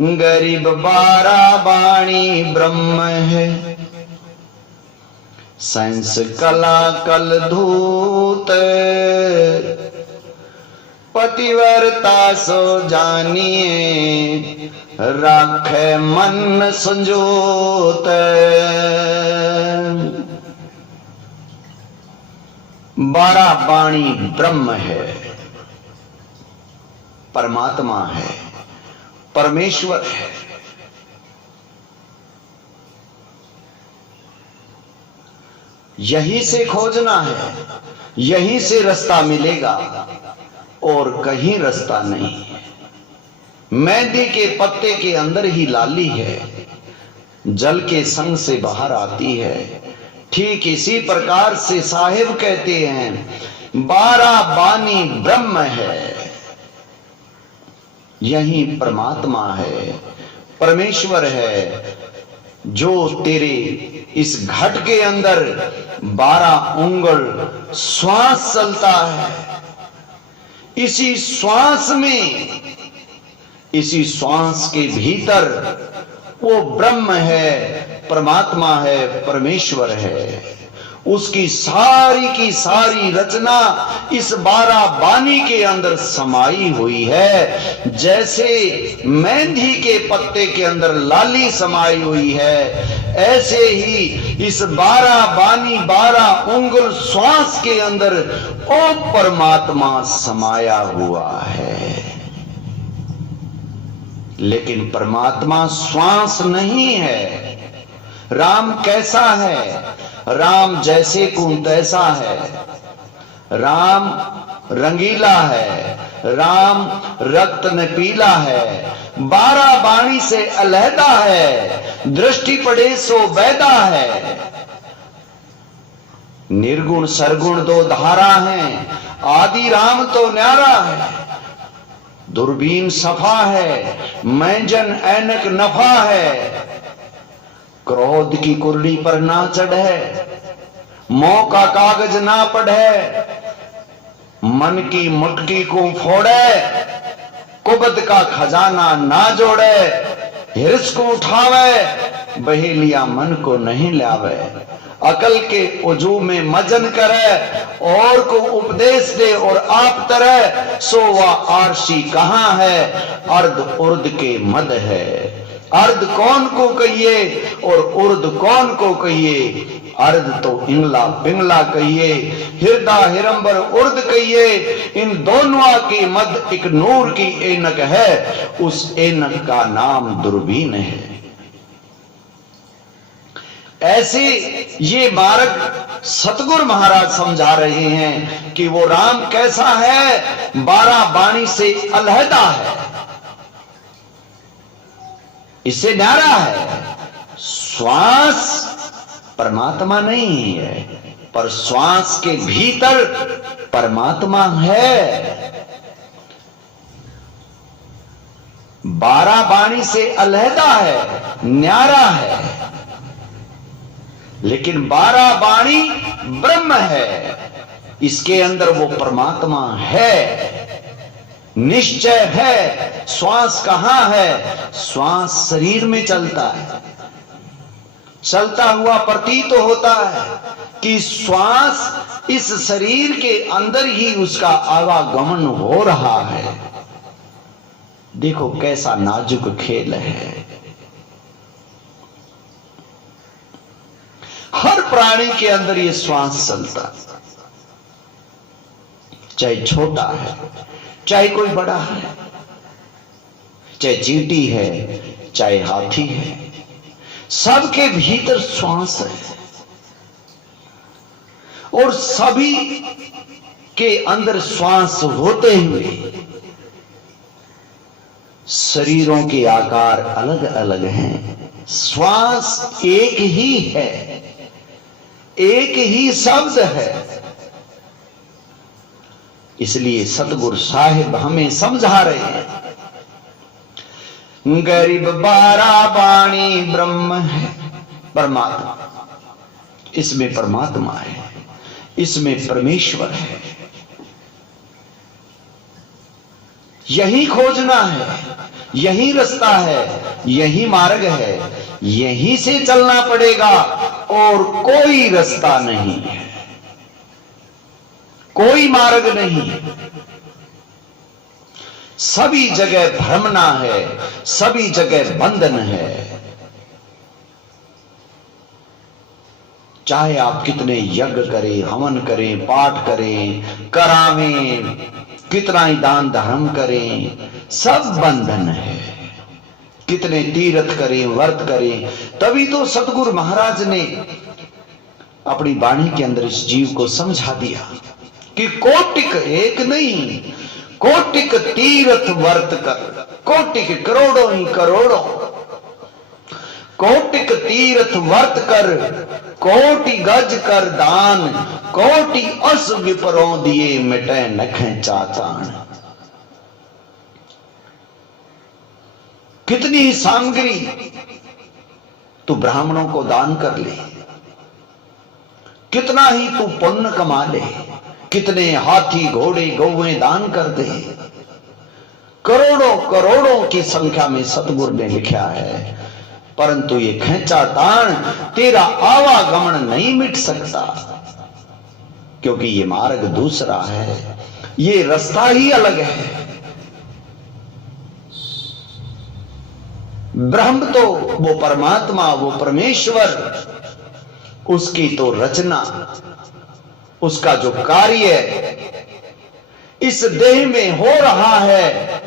गरीब बारा बाणी ब्रह्म है, साइंस कला कल धूत, पतिव्रता सो जानिए, राखे मन संजोत। बारा बाणी ब्रह्म है, परमात्मा है, परमेश्वर है। यही से खोजना है, यही से रास्ता मिलेगा और कहीं रास्ता नहीं है। मेहंदी के पत्ते के अंदर ही लाली है, जल के संग से बाहर आती है। ठीक इसी प्रकार से साहिब कहते हैं बारा बानी ब्रह्म है, यही परमात्मा है, परमेश्वर है, जो तेरे इस घट के अंदर 12 उंगल श्वास चलता है। इसी श्वास में, इसी श्वास के भीतर वो ब्रह्म है, परमात्मा है, परमेश्वर है। उसकी सारी की सारी रचना इस 12 बानी के अंदर समाई हुई है। जैसे मेहंदी के पत्ते के अंदर लाली समाई हुई है, ऐसे ही इस 12 बानी 12 उंगल श्वास के अंदर ओ परमात्मा समाया हुआ है। लेकिन परमात्मा श्वास नहीं है। राम कैसा है? राम जैसे को तैसा है। राम रंगीला है, राम रक्त न पीला है, 12 बाणी से अलहदा है, दृष्टि पड़े सो बैदा है। निर्गुण सरगुण दो धारा हैं, आदि राम तो न्यारा है। दूरबीन सफा है, मैंजन ऐनक नफा है। क्रोध की कुर्ली पर ना चढ़े, मोह का कागज ना पढ़े, मन की मुटकी को फोड़े, कुबद का खजाना ना जोड़े, हिर्स को उठावे, बहेलिया मन को नहीं लावे, अकल के उजू में मजन करे, और को उपदेश दे और आप तरह, सो वह आरशी कहां है, अर्ध उर्द के मद है। अर्ध कौन को कहिए और उर्द कौन को कहिए? अर्ध तो इंगला पिंगला कहिए, हृदय हिरंबर उर्द कहिए। इन दोनों के मध्य एक नूर की ऐनक है, उस ऐनक का नाम दूरबीन है। ऐसे ये मार्ग सतगुरु महाराज समझा रहे हैं कि वो राम कैसा है, 12 बाणी से अलहदा है, इससे न्यारा है। श्वास परमात्मा नहीं है, पर श्वास के भीतर परमात्मा है। 12 बाणी से अलहदा है, न्यारा है, लेकिन 12 बाणी ब्रह्म है। इसके अंदर वो परमात्मा है, निश्चय है। श्वास कहां है? श्वास शरीर में चलता है। चलता हुआ प्रतीत होता है कि श्वास इस शरीर के अंदर ही उसका आवागमन हो रहा है। देखो कैसा नाजुक खेल है। हर प्राणी के अंदर ये श्वास चलता है, चाहे छोटा है, चाहे कोई बड़ा है, चाहे चींटी है, चाहे हाथी है, सबके भीतर श्वास है। और सभी के अंदर श्वास होते हुए शरीरों के आकार अलग अलग हैं, श्वास एक ही है, एक ही शब्द है। इसलिए सतगुरु साहिब हमें समझा रहे हैं, गरीब 12 बाणी ब्रह्म है, परमात्मा। इसमें परमात्मा है, इसमें परमेश्वर है। यही खोजना है, यही रास्ता है, यही मार्ग है, यहीं से चलना पड़ेगा और कोई रास्ता नहीं है, कोई मार्ग नहीं। सभी जगह भ्रमना है, सभी जगह बंधन है। चाहे आप कितने यज्ञ करें, हवन करें, पाठ करें, करावें, कितना ही दान धर्म करें, सब बंधन है। कितने तीर्थ करें, व्रत करें, तभी तो सतगुरु महाराज ने अपनी वाणी के अंदर इस जीव को समझा दिया कि कोटिक एक नहीं, कोटिक तीर्थ व्रत कर, कोटिक करोड़ों ही करोड़ों, कोटिक तीर्थ व्रत कर, कोटि गज कर दान, कोटि अस विपरों दिए मिटे नखें चाचान। कितनी ही सामग्री तू ब्राह्मणों को दान कर ले, कितना ही तू पुण्य कमा ले, कितने हाथी घोड़े गौएं दान कर दे, करोड़ों करोड़ों की संख्या में सतगुरु ने लिखा है, परंतु ये खेचा ताण तेरा आवागमन नहीं मिट सकता, क्योंकि ये मार्ग दूसरा है, ये रास्ता ही अलग है। ब्रह्म तो वो परमात्मा, वो परमेश्वर, उसकी तो रचना, उसका जो कार्य इस देह में हो रहा है,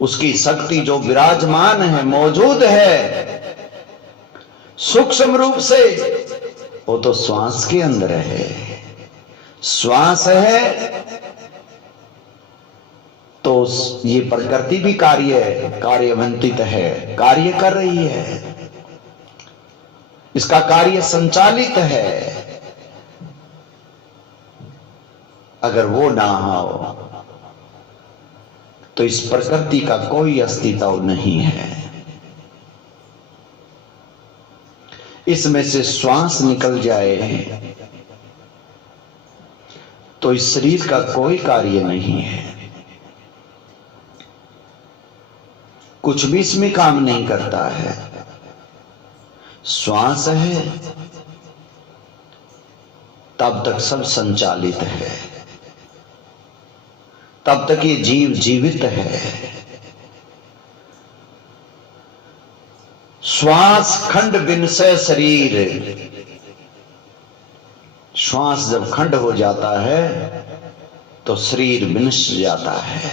उसकी शक्ति जो विराजमान है, मौजूद है सूक्ष्म रूप से, वो तो श्वास के अंदर है। श्वास है तो ये प्रकृति भी कार्यवंतित है, कार्य कर रही है, इसका कार्य संचालित है। अगर वो ना हो तो इस प्रकृति का कोई अस्तित्व नहीं है। इसमें से श्वास निकल जाए तो इस शरीर का कोई कार्य नहीं है, कुछ भी इसमें काम नहीं करता है। श्वास है तब तक सब संचालित है, तब तक ये जीव जीवित है। श्वास खंड बिन से शरीर, श्वास जब खंड हो जाता है तो शरीर विनष्ट जाता है।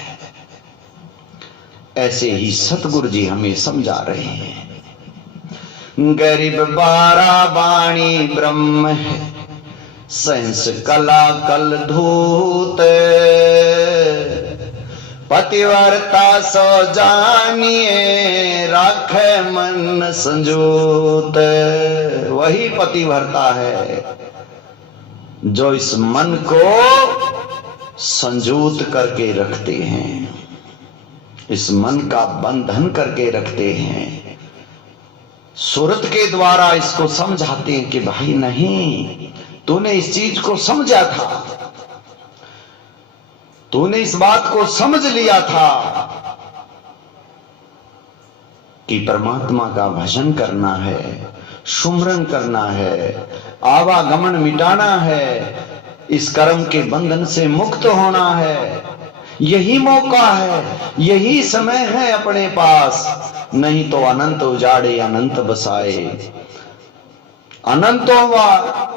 ऐसे ही सतगुरु जी हमें समझा रहे हैं। गरीब बारा बाणी ब्रह्म है, सहस कला कल धूत, पतिव्रता सो जानिए राखे मन संजोत। वही पतिव्रता है जो इस मन को संजोत करके रखते हैं, इस मन का बंधन करके रखते हैं। सूरत के द्वारा इसको समझाते हैं कि भाई नहीं, तूने इस चीज को समझा था, तूने इस बात को समझ लिया था कि परमात्मा का भजन करना है, सुमरन करना है, आवागमन मिटाना है, इस कर्म के बंधन से मुक्त होना है। यही मौका है, यही समय है अपने पास, नहीं तो अनंत उजाड़े अनंत बसाए। अनंतों बार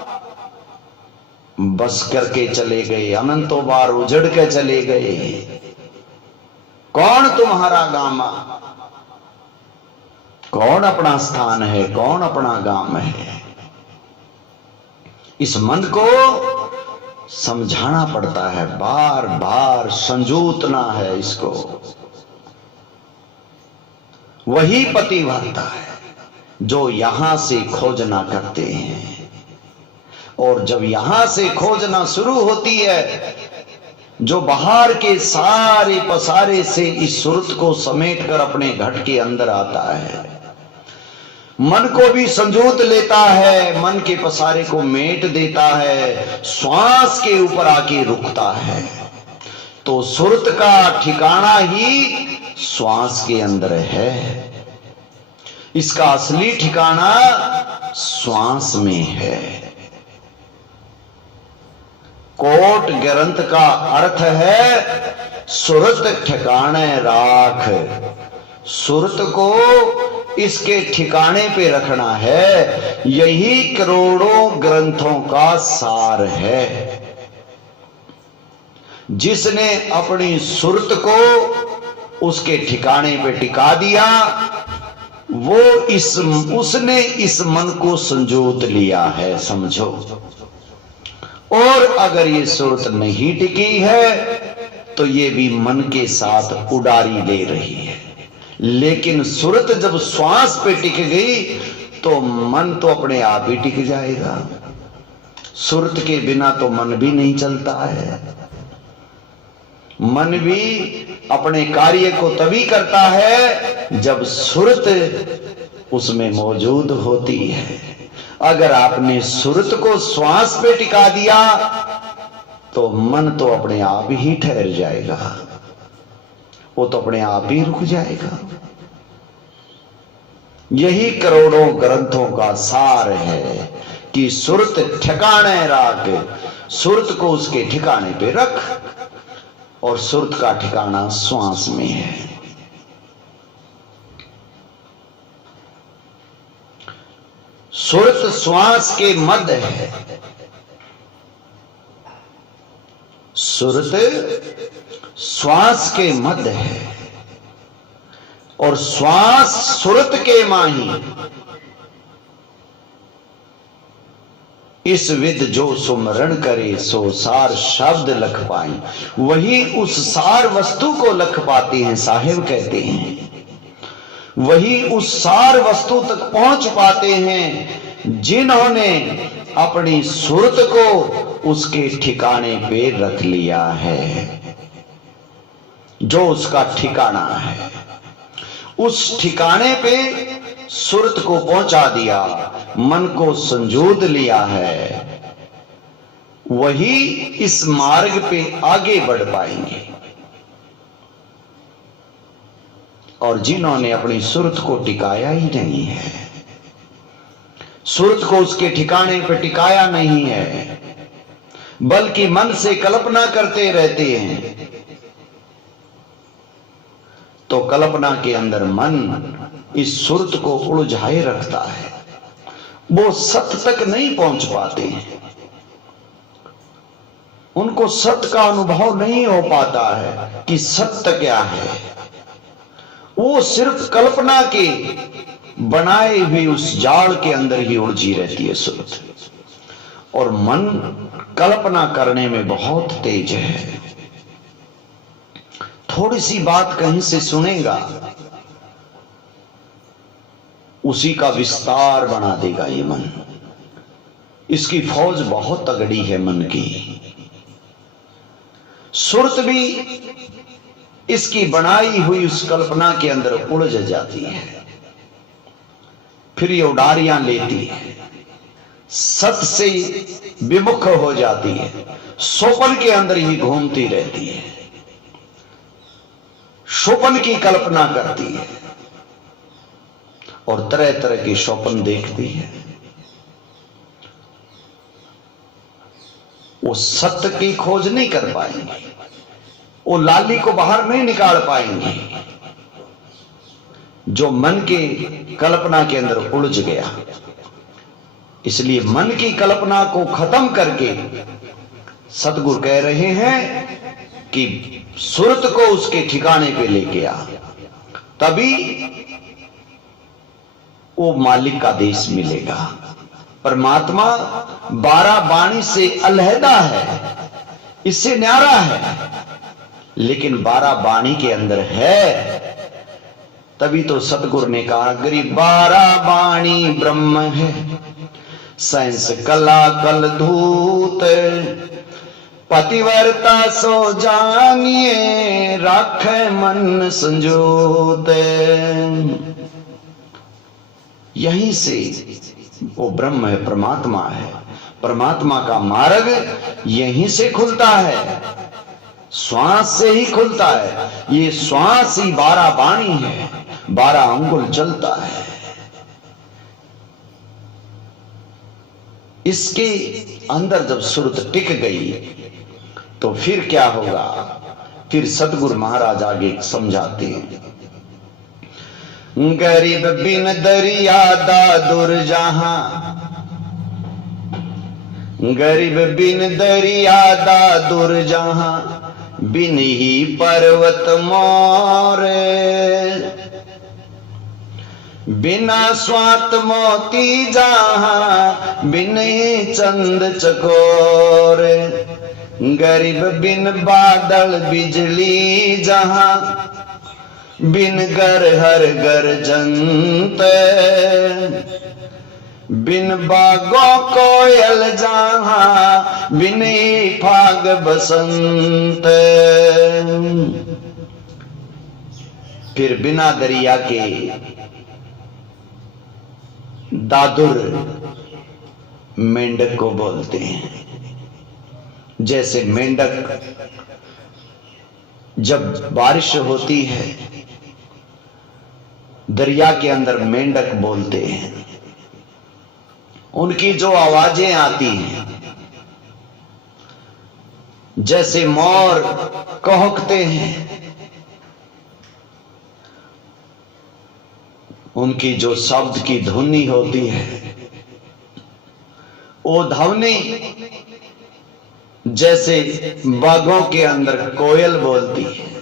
बस करके चले गए, अनंतों बार उजड़ के चले गए। कौन तुम्हारा गामा, कौन अपना स्थान है, कौन अपना गाम है? इस मन को समझाना पड़ता है, बार बार संजोतना है इसको। वही पतिव्रता है जो यहां से खोजना करते हैं, और जब यहां से खोजना शुरू होती है, जो बाहर के सारे पसारे से इस सूरत को समेट कर अपने घट के अंदर आता है, मन को भी संजोत लेता है, मन के पसारे को मेट देता है, श्वास के ऊपर आके रुकता है। तो सुरत का ठिकाना ही श्वास के अंदर है। इसका असली ठिकाना श्वास में है। कोट ग्रंथ का अर्थ है सुरत ठिकाने राख। सुरत को इसके ठिकाने पे रखना है। यही करोड़ों ग्रंथों का सार है। जिसने अपनी सुरत को उसके ठिकाने पे टिका दिया, वो उसने इस मन को संजोत लिया है, समझो। और अगर ये सुरत नहीं टिकी है तो ये भी मन के साथ उडारी ले रही है। लेकिन सुरत जब श्वास पे टिक गई तो मन तो अपने आप ही टिक जाएगा। सुरत के बिना तो मन भी नहीं चलता है। मन भी अपने कार्य को तभी करता है जब सुरत उसमें मौजूद होती है। अगर आपने सुरत को श्वास पे टिका दिया तो मन तो अपने आप ही ठहर जाएगा, वो तो अपने आप ही रुक जाएगा। यही करोड़ों ग्रंथों का सार है कि सुरत ठिकाने रख। सुरत को उसके ठिकाने पे रख, और सुरत का ठिकाना श्वास में है। सुरत श्वास के मध्य है। सुरत श्वास के मध्य है और श्वास सुरत के माही। इस विद जो सुमरण करे सो सार शब्द लख पाई। वही उस सार वस्तु को लख पाते हैं, साहिब कहते हैं। वही उस सार वस्तु तक पहुंच पाते हैं जिन्होंने अपनी सुरत को उसके ठिकाने पे रख लिया है। जो उसका ठिकाना है, उस ठिकाने पे सुरत को पहुंचा दिया, मन को संजोद लिया है, वही इस मार्ग पे आगे बढ़ पाएंगे। और जिन्होंने अपनी सुरत को टिकाया ही नहीं है, सुरत को उसके ठिकाने पे टिकाया नहीं है, बल्कि मन से कल्पना करते रहते हैं, तो कल्पना के अंदर मन इस सुरत को उलझाए रखता है। वो सत्य तक नहीं पहुंच पाते हैं। उनको सत्य का अनुभव नहीं हो पाता है कि सत्य क्या है। वो सिर्फ कल्पना के बनाए हुए उस जाल के अंदर ही उलझी रहती है सुरत। और मन कल्पना करने में बहुत तेज है। थोड़ी सी बात कहीं से सुनेगा, उसी का विस्तार बना देगा ये मन। इसकी फौज बहुत तगड़ी है मन की। सुरत भी इसकी बनाई हुई उस कल्पना के अंदर उलझ जाती है। फिर ये उडारियां लेती है, सत्य से विमुख हो जाती है, स्वप्न के अंदर ही घूमती रहती है, स्वप्न की कल्पना करती है और तरह तरह के स्वप्न देखती है। वो सत्य की खोज नहीं कर पाएंगे, वो लाली को बाहर नहीं निकाल पाएंगे जो मन के कल्पना के अंदर उलझ गया। इसलिए मन की कल्पना को खत्म करके सतगुरु कह रहे हैं कि सुरत को उसके ठिकाने पे लेके आ, तभी वो मालिक का देश मिलेगा। परमात्मा 12 वाणी से अलहदा है, इससे न्यारा है, लेकिन 12 वाणी के अंदर है। तभी तो सतगुरु ने कहा गरीब 12 वाणी ब्रह्म है, साइंस कला कल धूत, पतिव्रता सो जानिए राख मन संजोत। यहीं से वो ब्रह्म है, परमात्मा है। परमात्मा का मार्ग यहीं से खुलता है। श्वास से ही खुलता है। ये श्वास ही 12 वाणी है, 12 अंगुल चलता है। इसके अंदर जब सुरत टिक गई तो फिर क्या होगा? फिर सतगुरु महाराज आगे समझाते हैं। गरीब बिन दरिया दादुर जहां, गरीब बिन दरिया दादुर जहां, बिन ही पर्वत मोरे, बिना स्वात मोती जहां, बिन ही चंद चकोरे, गरीब बिन बादल बिजली जहां, बिन घर हर घर जंत, बिन बागों कोयल जहां, बिन ही फाग बसंत। फिर बिना दरिया के दादुर मेंढक को बोलते हैं। जैसे मेंढक जब बारिश होती है, दरिया के अंदर मेंढक बोलते हैं। उनकी जो आवाजें आती हैं, जैसे मोर कहकते हैं, उनकी जो शब्द की ध्वनि होती है, वो ध्वनि जैसे बागों के अंदर कोयल बोलती है।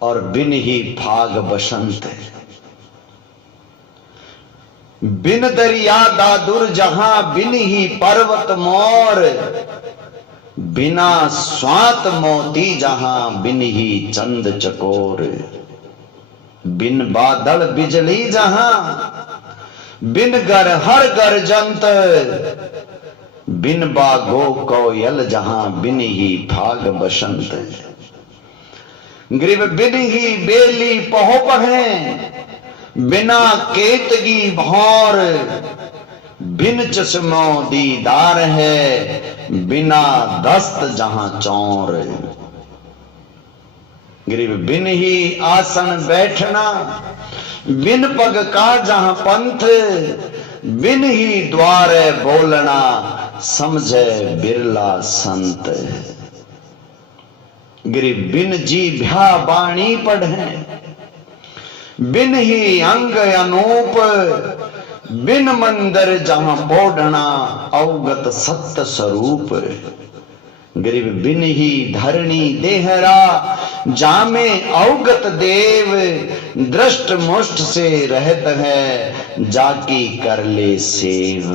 और बिन ही फाग बसंत, बिन दरिया दादुर जहां, बिन ही पर्वत मोर, बिना स्वात मोती जहां, बिन ही चंद चकोर, बिन बादल बिजली जहां, बिन घर हर घर जंत, बिन बागो कोयल जहां, बिन ही फाग बसंत। गरीब बिन ही बेली पहोप है, बिना केतगी भौर, बिन चश्मो दीदार है, बिना दस्त जहां चौर। गरीब बिन ही आसन बैठना, बिन पग का जहां पंथ, बिन ही द्वार बोलना, समझे बिरला संत। गरीब बिन जी भ्या बाणी पढ़े, बिन ही अंग अनूप, बिन मंदिर जहां पोढ़ना, अवगत सत्य स्वरूप। गरीब बिन ही धरणी देहरा, जामे अवगत देव, दृष्ट मुष्ट से रहत है, जाकी कर ले सेव।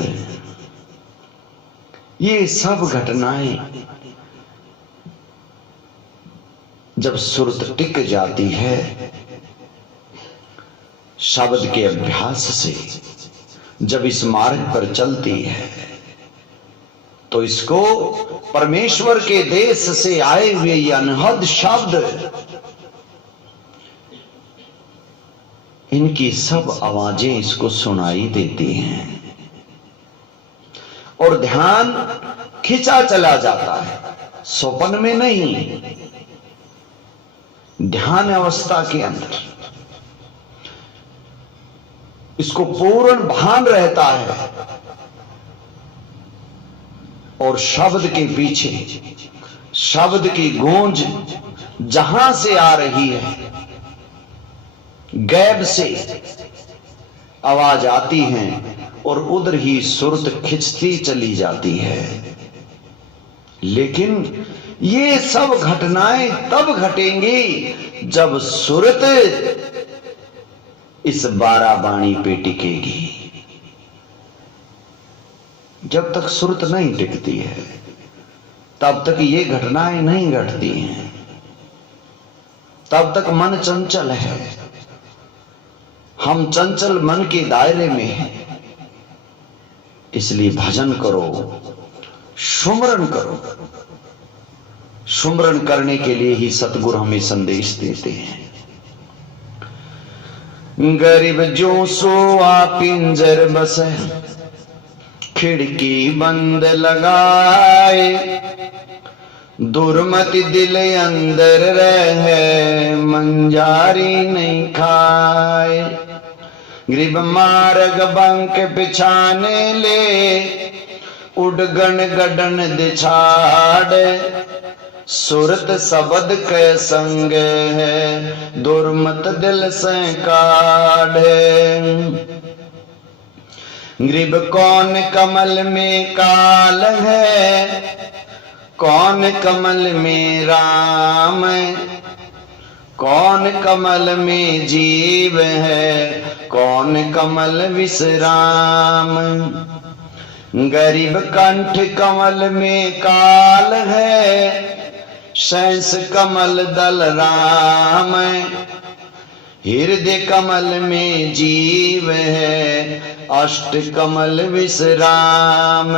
ये सब घटनाएं जब सुरत टिक जाती है शब्द के अभ्यास से, जब इस मार्ग पर चलती है, तो इसको परमेश्वर के देश से आए हुए ये अनहद शब्द, इनकी सब आवाजें इसको सुनाई देती हैं और ध्यान खिंचा चला जाता है। स्वप्न में नहीं, ध्यान अवस्था के अंदर इसको पूर्ण भान रहता है और शब्द के पीछे, शब्द की गूंज जहां से आ रही है, गैब से आवाज आती है और उधर ही सुरत खिंचती चली जाती है। लेकिन ये सब घटनाएं तब घटेंगी जब सुरत इस 12 वाणी पे टिकेगी। जब तक सुरत नहीं टिकती है तब तक ये घटनाएं नहीं घटती हैं, तब तक मन चंचल है। हम चंचल मन के दायरे में हैं, इसलिए भजन करो, सुमरन करो। सुमरन करने के लिए ही सतगुरु हमें संदेश देते हैं। गरीब जो सोआ पिंजर बसे, खिड़की बंद लगाए, दुर्मति दिल अंदर रहे, मंजारी नहीं खाए। गरीब मार्ग बंक पिछाने ले, उडगन गडन दिछाड़, सुरत शब्द के संग है, दुर्मत दिल से काढ़े। गरीब कौन कमल में काल है, कौन कमल में राम, कौन कमल में जीव है, कौन कमल विश्राम। गरीब कंठ कमल में काल है, शैंस कमल दल राम, हृदय कमल में जीव है, अष्ट कमल विश्राम।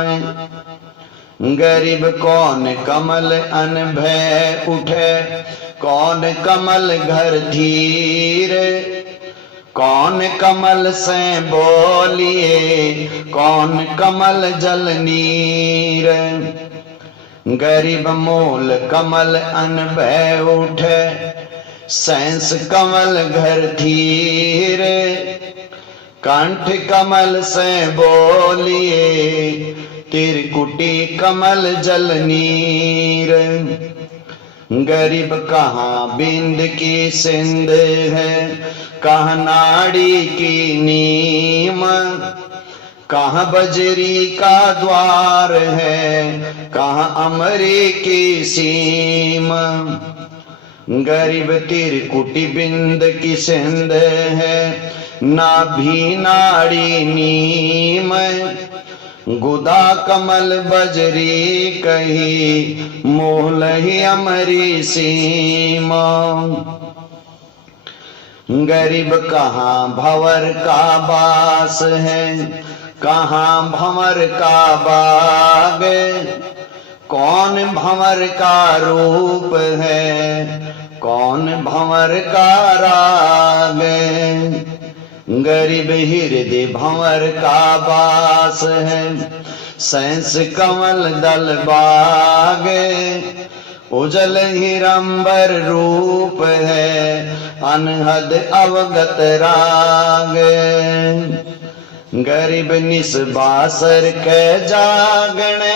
गरीब कौन कमल अनभय उठे, कौन कमल घर धीर, कौन कमल से बोलिए, कौन कमल जल नीर। गरीब मूल कमल अनभय उठे, सैंस कमल घर धीर, कंठ कमल से बोलिए, त्रिकुटी कमल जल नीर। गरीब कहाँ बिंद की सिंध है, कहाँ नाड़ी की नीम, कहाँ बजरी का द्वार है, कहाँ अमरी की सीम। गरीब त्रिकुटी बिंद की सिंध है, नाभि नाड़ी नीम, गुदा कमल बजरी कही, मोल ही अमरी सीमा। गरीब कहाँ भंवर का बास है, कहाँ भंवर का बाग, कौन भंवर का रूप है, कौन भंवर का राग। गरीब हृदय भंवर का बास है, सैंस कमल दल बाग, उजल हिरंबर रूप है, अनहद अवगत राग। गरीब निस्बासर के जागने,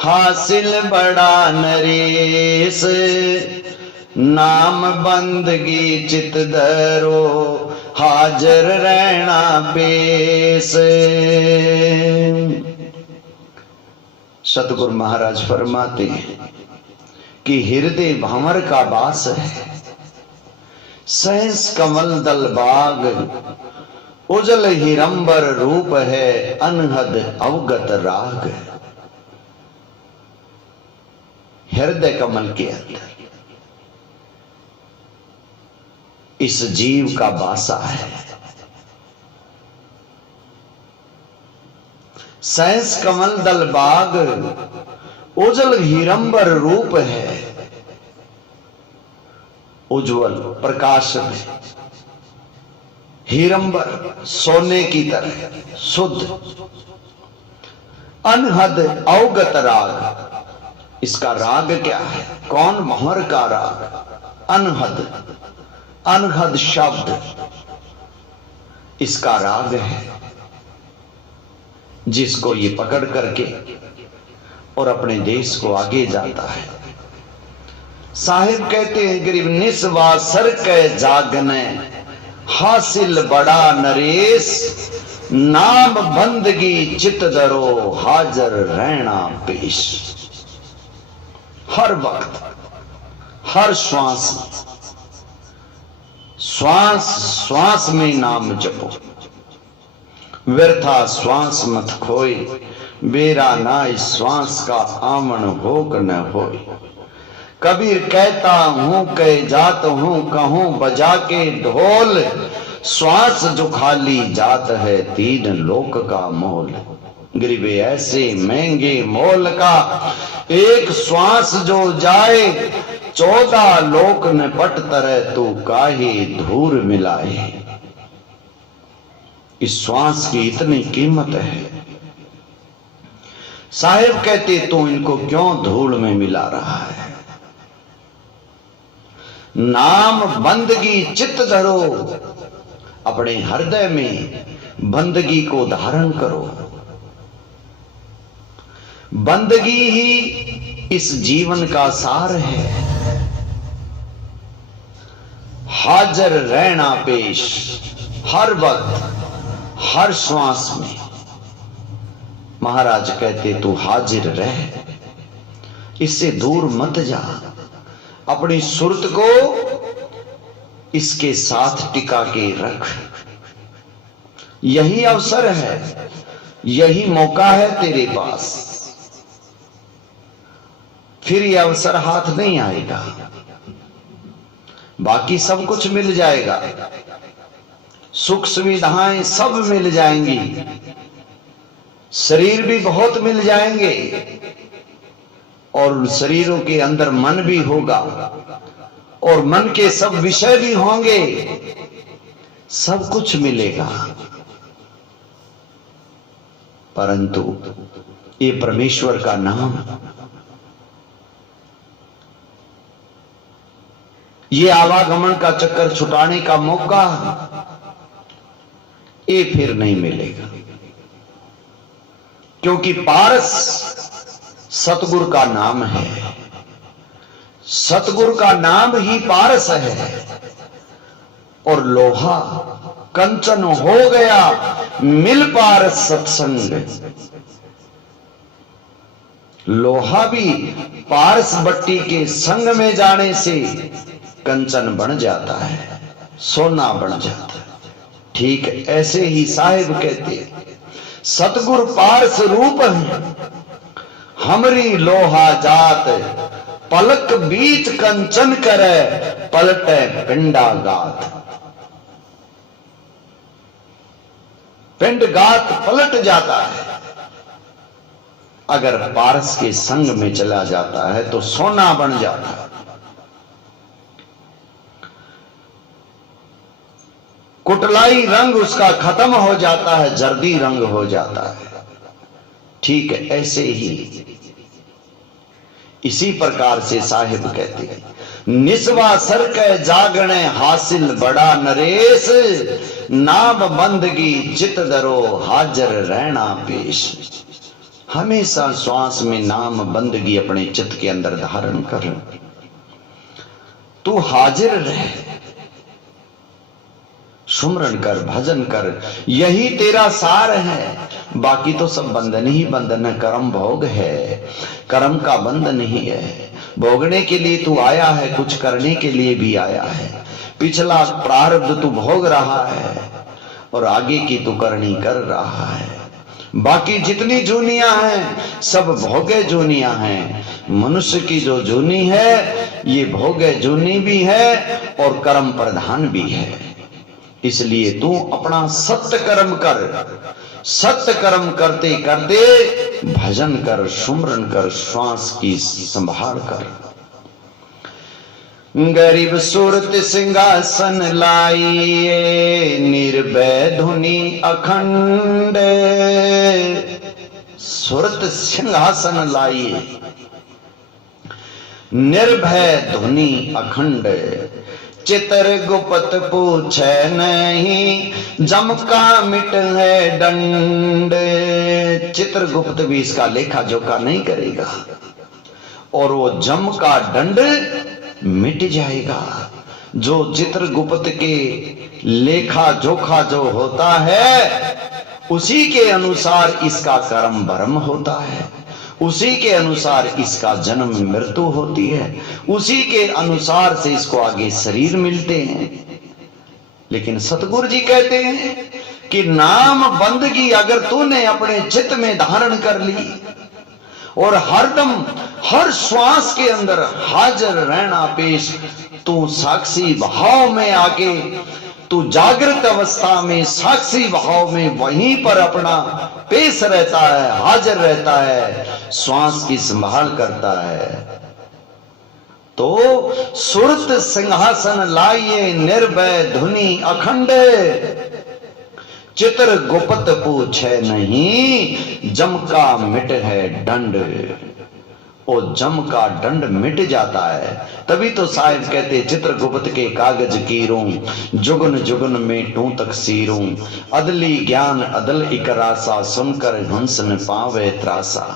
हासिल बड़ा नरेश, नाम बंदगी चित धरो, हाजर रहना पेश। सतगुरु महाराज फरमाते हैं कि हृदय भंवर का बास है, सहस कमल दल बाग, उजल हिरंबर रूप है, अनहद अवगत राग। हृदय कमल के अंदर इस जीव का बासा है। सहस कमल दल बाग, उजल हिरंबर रूप है, उज्जवल प्रकाश में, हिरंबर सोने की तरह शुद्ध, अनहद अवगत राग। इसका राग क्या है? कौन भंवर का राग? अनहद, अनहद शब्द इसका राग है, जिसको ये पकड़ करके और अपने देश को आगे जाता है। साहिब कहते हैं, गरीब निस्वासर के जागने, हासिल बड़ा नरेश, नाम बंदगी चित दरो, हाजर रहना पेश। हर वक्त, हर श्वास श्वास श्वास में नाम जपो, व्यर्था श्वास मत खोए, बेरा ना इस श्वास का आमन होक न होए। कबीर कहता हूं कह जात हूं, कहूं बजा के ढोल, श्वास जो खाली जात है, तीन लोक का मोल। गरीबे ऐसे महंगे मोल का एक श्वास जो जाए, 14 लोक न पट तरह तू काहे धूर मिलाए। इस श्वास की इतनी कीमत है, साहिब कहते तू इनको क्यों धूल में मिला रहा है? नाम बंदगी चित्त धरो, अपने हृदय में बंदगी को धारण करो। बंदगी ही इस जीवन का सार है। हाजिर रहना पेश, हर वक्त हर श्वास में। महाराज कहते तू हाजिर रह, इससे दूर मत जा। अपनी सुरत को इसके साथ टिका के रख। यही अवसर है, यही मौका है तेरे पास। फिर यह अवसर हाथ नहीं आएगा। बाकी सब कुछ मिल जाएगा, सुख सुविधाएं सब मिल जाएंगी, शरीर भी बहुत मिल जाएंगे, और उन शरीरों के अंदर मन भी होगा, और मन के सब विषय भी होंगे, सब कुछ मिलेगा। परंतु ये परमेश्वर का नाम, ये आवागमन का चक्कर छुटाने का मौका, ये फिर नहीं मिलेगा। क्योंकि पारस सतगुरु का नाम है, सतगुरु का नाम ही पारस है। और लोहा कंचन हो गया मिल पारस सत्संग। लोहा भी पारस बट्टी के संग में जाने से कंचन बन जाता है, सोना बन जाता है। ठीक ऐसे ही साहिब कहते सतगुरु पारस रूप है, हमरी लोहा जात, पलक बीच कंचन करे, पलटे पिंडा गात। पिंड गात पलट जाता है। अगर पारस के संग में चला जाता है तो सोना बन जाता है। कुटलाई रंग उसका खत्म हो जाता है, जर्दी रंग हो जाता है। ठीक है, ऐसे ही इसी प्रकार से साहिब कहते हैं निस्वा सर के जागने हासिल बड़ा नरेश, नाम बंदगी चित धरो हाजिर रहना पेश। हमेशा श्वास में नाम बंदगी अपने चित्त के अंदर धारण कर, तू हाजिर रह, सुमरन कर, भजन कर, यही तेरा सार है। बाकी तो सब बंधन ही बंधन है, कर्म भोग है, कर्म का बंधन ही है। भोगने के लिए तू आया है, कुछ करने के लिए भी आया है। पिछला प्रारब्ध तू भोग रहा है और आगे की तू करनी कर रहा है। बाकी जितनी जूनियां हैं सब भोगे जूनियां हैं। मनुष्य की जो जूनी है ये भोगे जूनी भी है और कर्म प्रधान भी है। इसलिए तू अपना सत्य कर्म कर, सत्य कर्म करते करते भजन कर, सुमरन कर, श्वास की संभाल कर। गरीब सुरत सिंहासन लाइए, निर्भय धुनी अखंड। सुरत सिंहासन लाइए, निर्भय धुनी अखंड। चितर गुप्त पूछे नहीं, जम का मिट है दंड। चित्रगुप्त भी इसका लेखा जोखा नहीं करेगा और वो जम का दंड मिट जाएगा। जो चित्रगुप्त के लेखा जोखा जो होता है उसी के अनुसार इसका कर्म भरम होता है, उसी के अनुसार इसका जन्म मृत्यु होती है, उसी के अनुसार से इसको आगे शरीर मिलते हैं। लेकिन सतगुरु जी कहते हैं कि नाम बंदगी अगर तूने अपने चित्त में धारण कर ली और हरदम हर श्वास के अंदर हाजिर रहना पेश, तू साक्षी भाव में आके, तू जागृत अवस्था में साक्षी भाव में वहीं पर अपना पेश रहता है, हाजिर रहता है, श्वास की संभाल करता है, तो सुरत सिंहासन लाइए, निर्भय धुनी अखंड। चित्र गुप्त पूछे नहीं, जम का मिट है दंड। ओ जम का दंड मिट जाता है। तभी तो साहिब कहते चित्रगुप्त के कागज कीरूं, जुगन जुगन में टू तकसीरूं। अदली ज्ञान अदल इकरासा, सुनकर हंस न पावे त्रासा।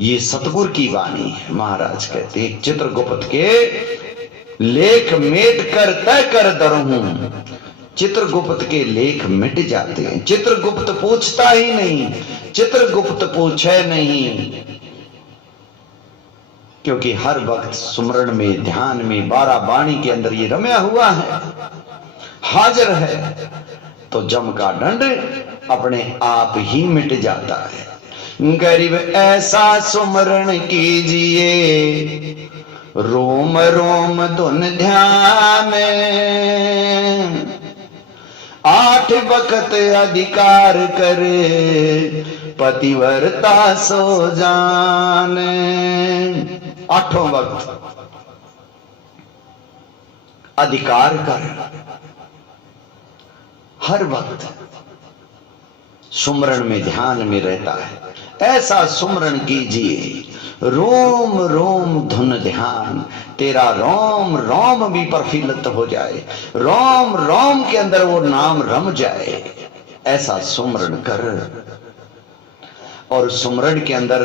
ये सतगुरु की वाणी है। महाराज कहते चित्रगुप्त के लेख मेट कर तय कर दरहूं। चित्रगुप्त के लेख मिट जाते हैं। चित्रगुप्त पूछता ही नहीं, चित्रगुप्त पूछे नहीं, क्योंकि हर वक्त सुमरण में, ध्यान में, 12 वाणी के अंदर ये रम्या हुआ है, हाजिर है। तो जम का दंड अपने आप ही मिट जाता है। गरीब ऐसा सुमरण कीजिए, रोम रोम धुन ध्यान। 8 वक्त अधिकार करे, पतिव्रता सो जान। 8 वक्त अधिकार कर, हर वक्त सुमरण में, ध्यान में रहता है। ऐसा सुमरण कीजिए, रोम रोम धुन ध्यान। तेरा रोम रोम भी प्रफुल्लित हो जाए, रोम रोम के अंदर वो नाम रम जाए। ऐसा सुमरण कर। और सुमरण के अंदर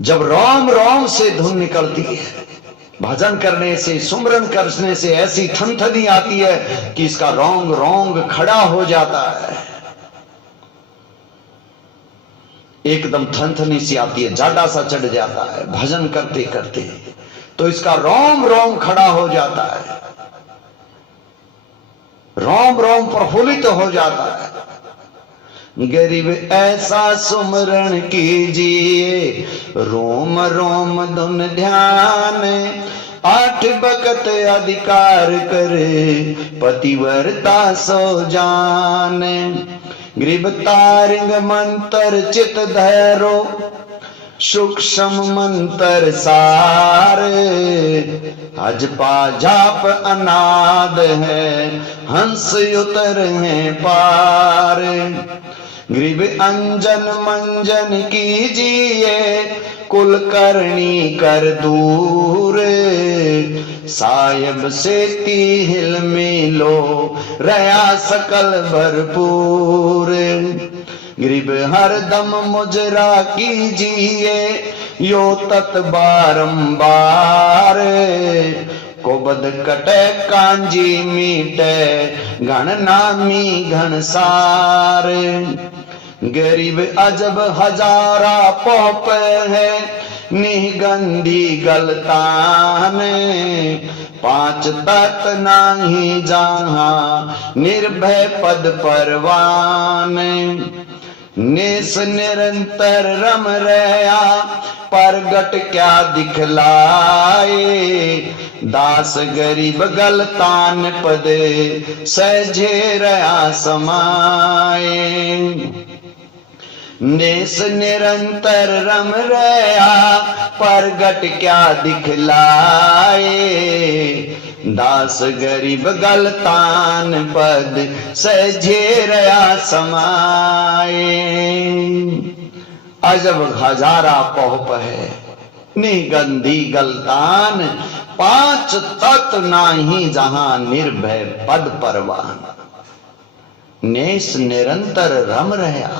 जब रोम रोम से धुन निकलती है, भजन करने से, सुमरण करने से ऐसी थनथनी आती है कि इसका रोंग रोंग खड़ा हो जाता है। एकदम थनथनी सी आती है, जाडा सा चढ़ जाता है भजन करते करते, तो इसका रोम रोम खड़ा हो जाता है, रोम रोम प्रफुल्लित हो जाता है। गरीब ऐसा सुमरण कीजिए, रोम रोम धुन ध्यान। 8 वक्त अधिकार करे, पतिव्रता सो जान। गरीब तारिंग मंत्र चित धैरो, सूक्ष्म मंत्र सार। अजपा जाप अनाद है, हंस उतर है पार। गरीब अंजन मंजन कीजिए, कुलकर्णी कर दूर। साहिब से तिहिल मिलो, रया सकल भरपूर। गरीब हरदम मुजरा कीजिए, यो तत् बारंबार। कोबद कटे कांजी मीटे, घन नामी घनसार। गरीब अजब हजारा पोप है, निगंधी गलतान। 5 तत् नाही जहां, निर्भय पद परवान। नेस निरंतर रम रया, परगट क्या दिखलाए। दास गरीब गलतान पद, सहजे रया समाए। नेस निरंतर रम रया, परगट क्या दिखलाए। दास गरीब गलतान पद, सहजे रया समाए। अजब हजारा पहुप है, निगंधी गलतान। 5 तत् नाही जहां, निर्भय पद परवान। नेस निरंतर रम रया,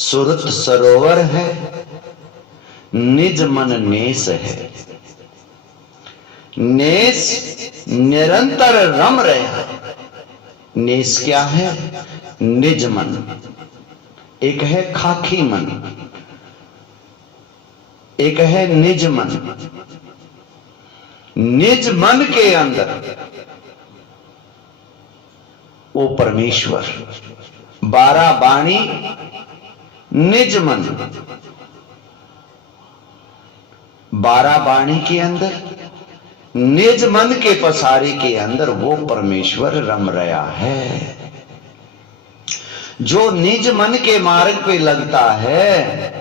सुरत सरोवर है, निज मन नेस है। नेस निरंतर रम रहा। नेस क्या है? निज मन। एक है खाकी मन, एक है निज मन। निज मन के अंदर वो परमेश्वर। 12 वाणी निज मन। 12 वाणी के अंदर, निज मन के पसारे के अंदर वो परमेश्वर रम रहा है। जो निज मन के मार्ग पे लगता है,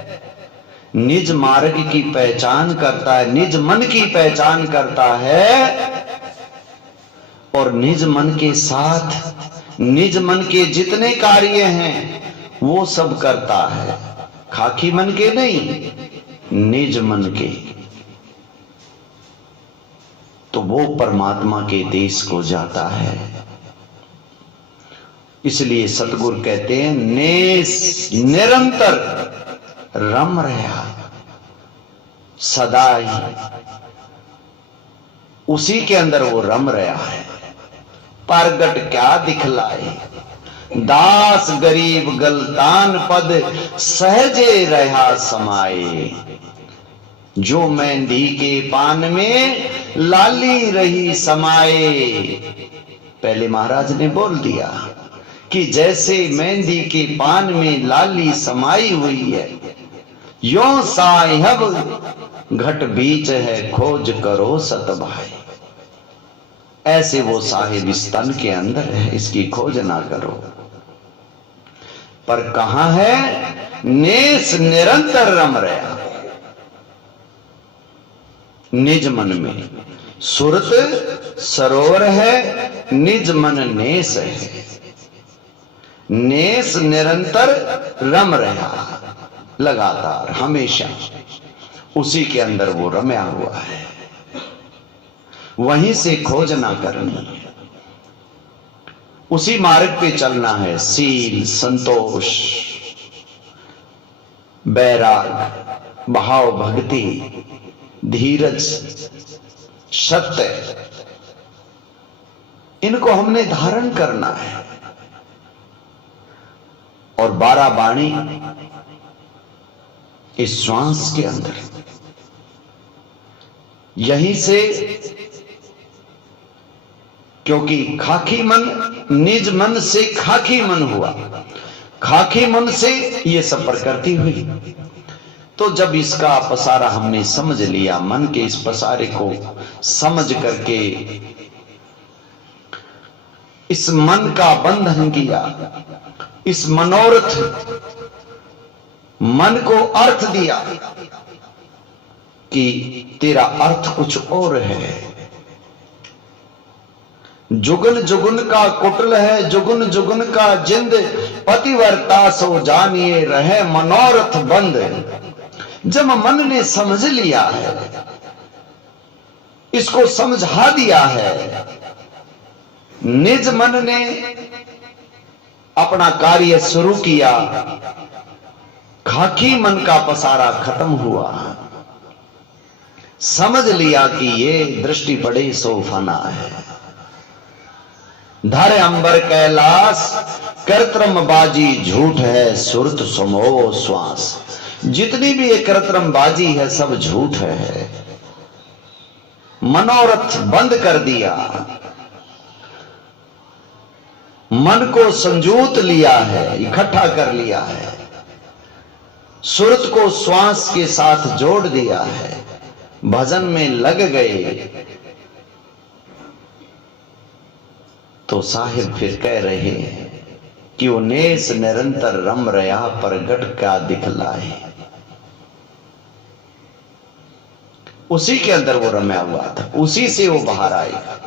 निज मार्ग की पहचान करता है, निज मन की पहचान करता है, और निज मन के साथ निज मन के जितने कार्य हैं वो सब करता है, खाकी मन के नहीं, निज मन के, तो वो परमात्मा के देश को जाता है। इसलिए सतगुरु कहते हैं नेस निरंतर रम रहा, सदा ही उसी के अंदर वो रम रहा है। परगट क्या दिखलाए, दास गरीब गलतान पद सहजे रहा समाए। जो मेहंदी के पान में लाली रही समाए। पहले महाराज ने बोल दिया कि जैसे मेहंदी के पान में लाली समाई हुई है, यो साहिब घट बीच है खोज करो सतभाई। ऐसे वो साहिब इस तन के अंदर है, इसकी खोज ना करो। पर कहां है? नेस निरंतर रम रहा, निज मन में। सुरत सरोवर है, निज मन नेस है। नेस निरंतर रम रहा, लगातार हमेशा उसी के अंदर वो रम्या हुआ है, वहीं से खोज ना करनी है, उसी मार्ग पे चलना है। सील, संतोष, बैराग, भाव, भक्ति, धीरज, सत्य, इनको हमने धारण करना है। और 12 बाणी इस श्वास के अंदर, यहीं से, क्योंकि खाकी मन निज मन से खाकी मन हुआ, खाकी मन से ये सब प्रकृति हुई। तो जब इसका पसारा हमने समझ लिया, मन के इस पसारे को समझ करके इस मन का बंधन किया, इस मनोरथ मन को अर्थ दिया कि तेरा अर्थ कुछ और है। जुगन जुगन का कुटल है, जुगन जुगन का जिंद, पतिवर्ता सो जानिए रहे मनोरथ बंद। जब मन ने समझ लिया है, इसको समझा दिया है, निज मन ने अपना कार्य शुरू किया, खाकी मन का पसारा खत्म हुआ, समझ लिया कि ये दृष्टि पड़े सो फना है। धर अंबर कैलाश कृत्रिम बाजी झूठ है, सुरत सुमो श्वास। जितनी भी ये कृत्रिम बाजी है सब झूठ है। मनोरथ बंद कर दिया, मन को संजूत लिया है, इकट्ठा कर लिया है, सुरत को श्वास के साथ जोड़ दिया है, भजन में लग गए। तो साहिब फिर कह रहे हैं कि वो नेस निरंतर रम रहा, परगट क्या दिखलाए। उसी के अंदर वो रम्या हुआ था, उसी से वो बाहर आएगा,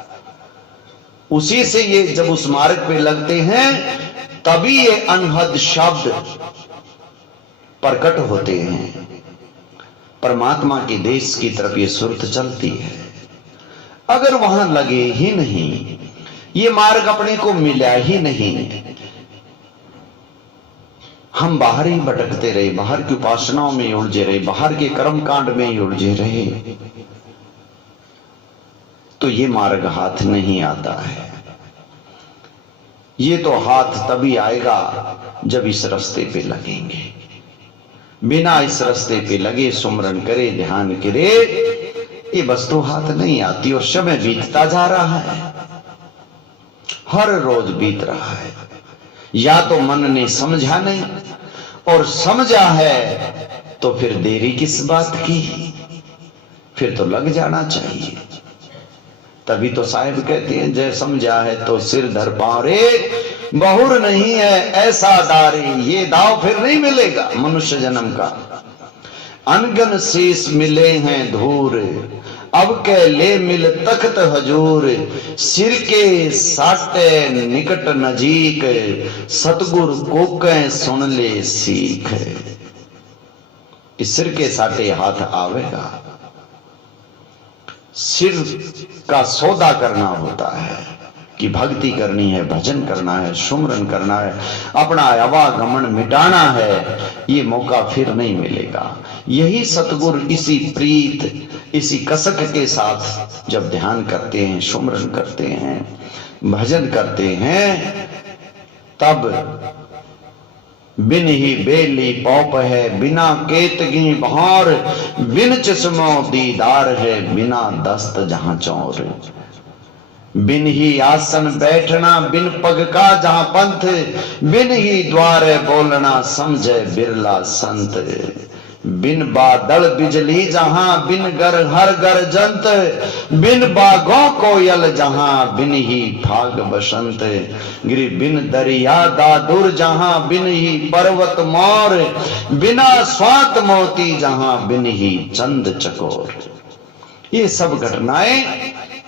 उसी से ये जब उस मार्ग पे लगते हैं तभी ये अनहद शब्द प्रकट होते हैं। परमात्मा के देश की तरफ ये सुरत चलती है। अगर वहां लगे ही नहीं, ये मार्ग अपने को मिला ही नहीं, हम बाहर ही भटकते रहे, बाहर की उपासनाओं में उलझे रहे, बाहर के कर्म कांड में ही उलझे रहे, तो ये मार्ग हाथ नहीं आता है। ये तो हाथ तभी आएगा जब इस रास्ते पे लगेंगे। बिना इस रास्ते पे लगे सुमरन करे, ध्यान करे, ये वस्तु हाथ नहीं आती। और समय बीतता जा रहा है, हर रोज बीत रहा है। या तो मन ने समझा नहीं, और समझा है तो फिर देरी किस बात की, फिर तो लग जाना चाहिए। तभी तो साहिब कहते हैं जय समझा है तो सिर धर पाओ रे, बहुर नहीं है ऐसा दारे। ये दाव फिर नहीं मिलेगा मनुष्य जन्म का। अनगन शेष मिले हैं धूर, अब के ले मिल तख्त हजूर, सिर के साटे निकट नजीक, सतगुर कोकें सुन ले सीख। इस सिर के साटे हाथ आवेगा, सिर का सौदा करना होता है कि भक्ति करनी है, भजन करना है, सुमरन करना है, अपना आवागमन मिटाना है, ये मौका फिर नहीं मिलेगा। यही सतगुर इसी प्रीत, इसी कसक के साथ जब ध्यान करते हैं, सुमरन करते हैं, भजन करते हैं, तब बिन ही बेली पौप है, बिना केतगी बहार, बिन चश्मो दीदार है, बिना दस्त जहां चौर। बिन ही आसन बैठना, बिन पग का जहां पंथ, बिन ही द्वार बोलना, समझे बिरला संत। बिन बादल बिजली जहां, बिन घर हर घर जंत, बिन बागों कोयल जहां, बिन ही फाग बसंत। गिरि बिन दरिया दादुर जहां, बिन ही पर्वत मोर, बिना स्वात मोती जहां, बिन ही चंद चकोर। ये सब घटनाएं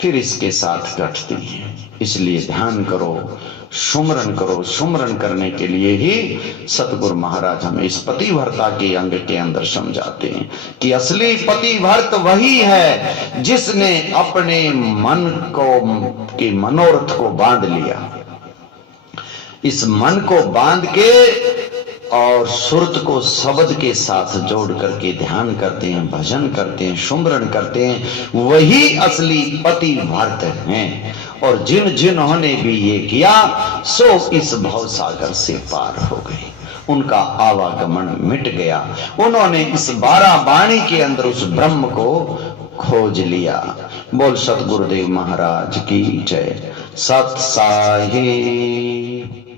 फिर इसके साथ घटती हैं। इसलिए ध्यान करो, सुमरन करो। सुमरन करने के लिए ही सतगुरु महाराज हमें इस पतिव्रता के अंग के अंदर समझाते हैं कि असली पतिव्रत वही है जिसने अपने मन को के मनोरथ को बांध लिया। इस मन को बांध के और सुरत को शब्द के साथ जोड़ करके ध्यान करते हैं, भजन करते हैं, सुमरन करते हैं, वही असली पतिव्रत हैं। और जिन्होंने भी ये किया सो इस भव सागर से पार हो गए, उनका आवागमन मिट गया। उन्होंने इस 12 वाणी के अंदर उस ब्रह्म को खोज लिया। बोल सतगुरुदेव महाराज की जय। सत साहिब।